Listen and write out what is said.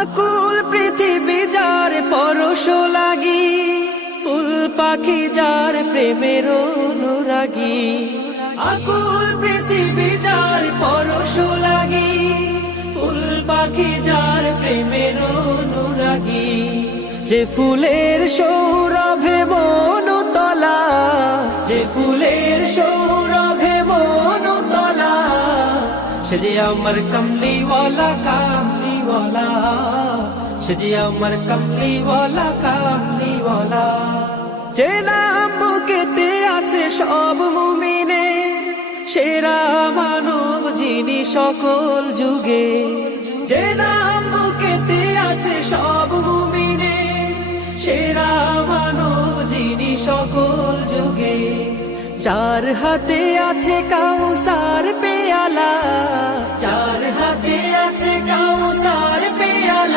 আকুল পৃথিবী যার পরশ লাগি, ফুল পাখি যার প্রেমের অনুরাগী। আকুল পৃথিবী যার পরশ লাগি, ফুল পাখি যার প্রেমের অনুরাগী। যে ফুলের সৌরভে মনুতলা, যে ফুলের সৌরভে মনুতলা, সে যে আমার কমলিওয়ালা কামলিওয়ালা, সে যে আমার কমলিওয়ালা কামলিওয়ালা। যে নাম বুকেতে আছে সব মুমিনের, সেরা মানব যিনি সকল যুগে। যে নাম বুকেতে আছে সব মুমিনের, সেরা মানব যিনি সকল যুগে। চার হাতে আছে কাউসার পেয়ালা, চার হাতে আছে কাউসার পেয়ালা,